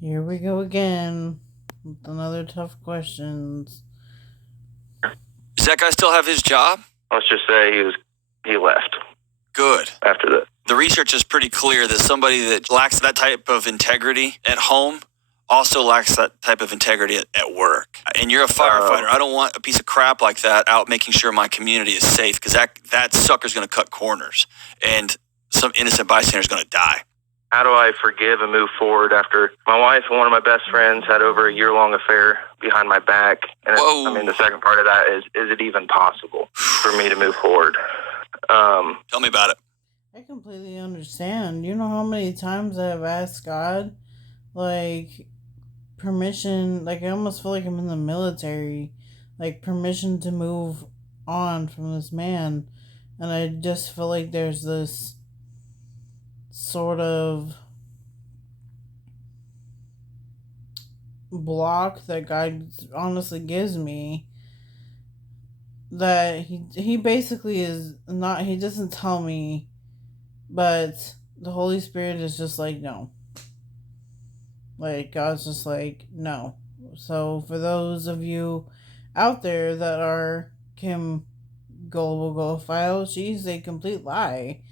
Here we go again with another tough questions. Does that guy still have his job? Let's just say he left Good. after that. The research is pretty clear that somebody that lacks that type of integrity at home also lacks that type of integrity at work. And you're a firefighter. I don't want a piece of crap like that out making sure my community is safe, because that sucker's going to cut corners and some innocent bystander's going to die. How do I forgive and move forward after my wife and one of my best friends had over a year-long affair behind my back? And the second part of that is it even possible for me to move forward? Tell me about it. I completely understand. You know how many times I have asked God, permission, I almost feel like I'm in the military, permission to move on from this man. And I just feel like there's this sort of block that God honestly gives me, that he basically is not, he doesn't tell me, but the Holy Spirit is just like, no. God's just like, no. So for those of you out there that are Kim Gullible File, she's a complete lie.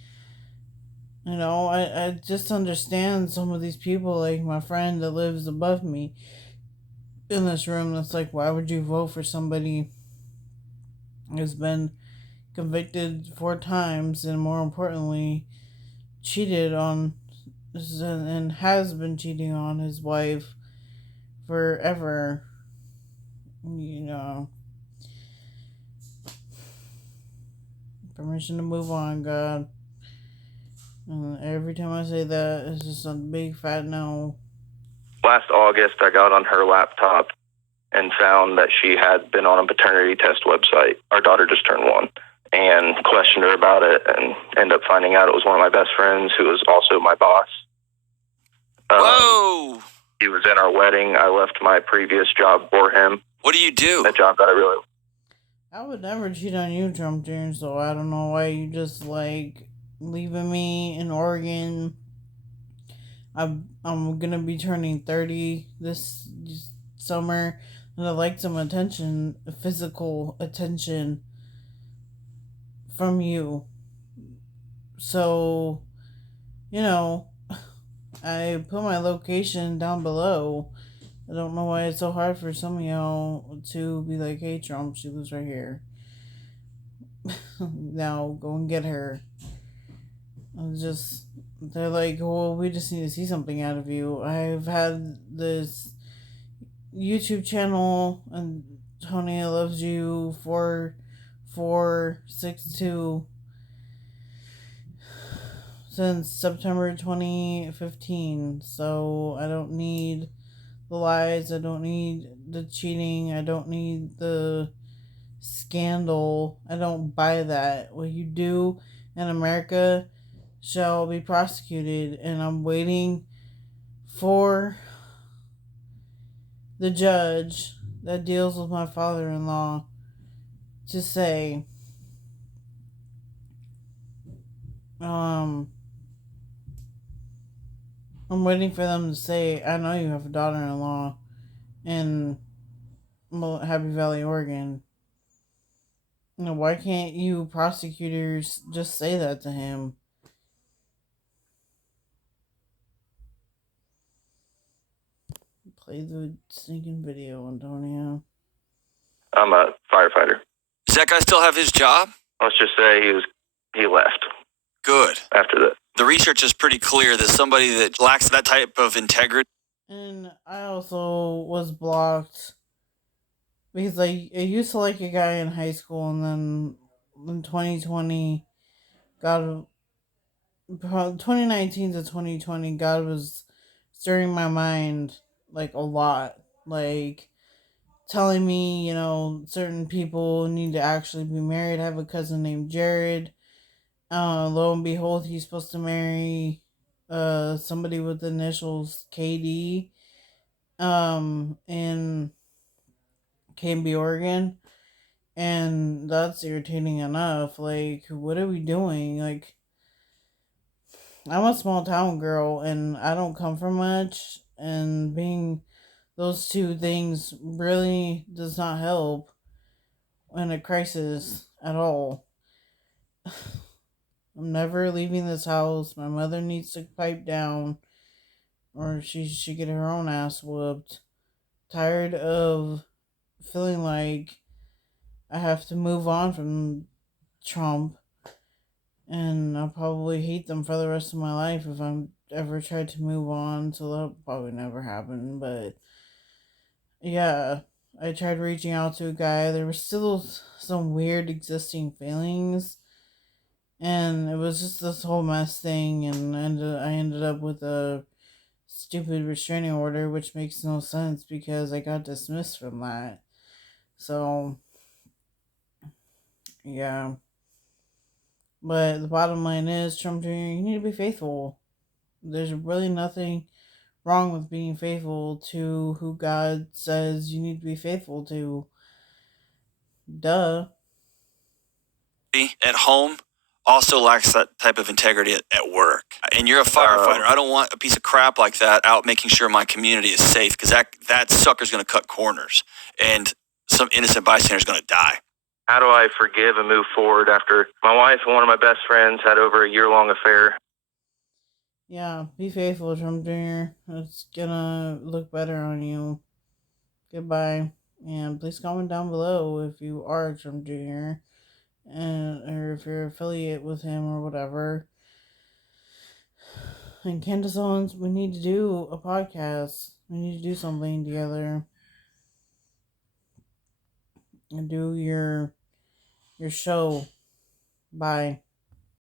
I just understand some of these people, like my friend that lives above me in this room, that's like, why would you vote for somebody who's been convicted 4 times and, more importantly, cheated on and has been cheating on his wife forever? Permission to move on, God. And every time I say that, it's just a big fat no. Last August, I got on her laptop and found that she had been on a paternity test website. Our daughter just turned 1, and questioned her about it, and ended up finding out it was one of my best friends who was also my boss. Whoa! He was in our wedding. I left my previous job for him. What do you do? That job that I would never cheat on you, Trump Jr., so I don't know why you just leaving me in Oregon. I'm gonna be turning 30 this summer, and I'd like some attention, physical attention from you. So, I put my location down below. I don't know why it's so hard for some of y'all to be like, hey, Trump, she lives right here. Now go and get her. They're like, well, we just need to see something out of you. I've had this YouTube channel, and Tony Loves You 4462 since September 2015. So I don't need the lies, I don't need the cheating, I don't need the scandal. I don't buy that. What you do in America shall be prosecuted, and I'm waiting for the judge that deals with my father-in-law to say, I'm waiting for them to say, I know you have a daughter-in-law in Happy Valley, Oregon. Why can't you prosecutors just say that to him? Play the stinking video, Antonio. I'm a firefighter. Does that guy still have his job? Let's just say he left. Good. After that. The research is pretty clear that somebody that lacks that type of integrity. And I also was blocked because I used to like a guy in high school, and then in 2020, 2019 to 2020, God was stirring my mind a lot, telling me, certain people need to actually be married. I have a cousin named Jared. Lo and behold, he's supposed to marry somebody with the initials KD in Canby, Oregon. And that's irritating enough. What are we doing? I'm a small town girl, and I don't come from much. And being those two things really does not help in a crisis at all. I'm never leaving this house. My mother needs to pipe down, or she should get her own ass whooped. Tired of feeling like I have to move on from Trump, and I'll probably hate them for the rest of my life if I'm ever tried to move on. So that'll probably never happen. But yeah, I tried reaching out to a guy. There were still some weird existing feelings, and it was just this whole mess thing. And I ended up with a stupid restraining order, which makes no sense because I got dismissed from that. So yeah, but the bottom line is, Trump Jr., you need to be faithful. There's really nothing wrong with being faithful to who God says you need to be faithful to. Duh. At home also lacks that type of integrity at work. And you're a firefighter. I don't want a piece of crap like that out making sure my community is safe, because that sucker's going to cut corners and some innocent bystander's going to die. How do I forgive and move forward after my wife and one of my best friends had over a year-long affair? Yeah, be faithful, Trump Jr. It's gonna look better on you. Goodbye. And please comment down below if you are Trump Jr. or if you're affiliate with him or whatever. And Candace Owens, we need to do a podcast. We need to do something together. And do your show. Bye.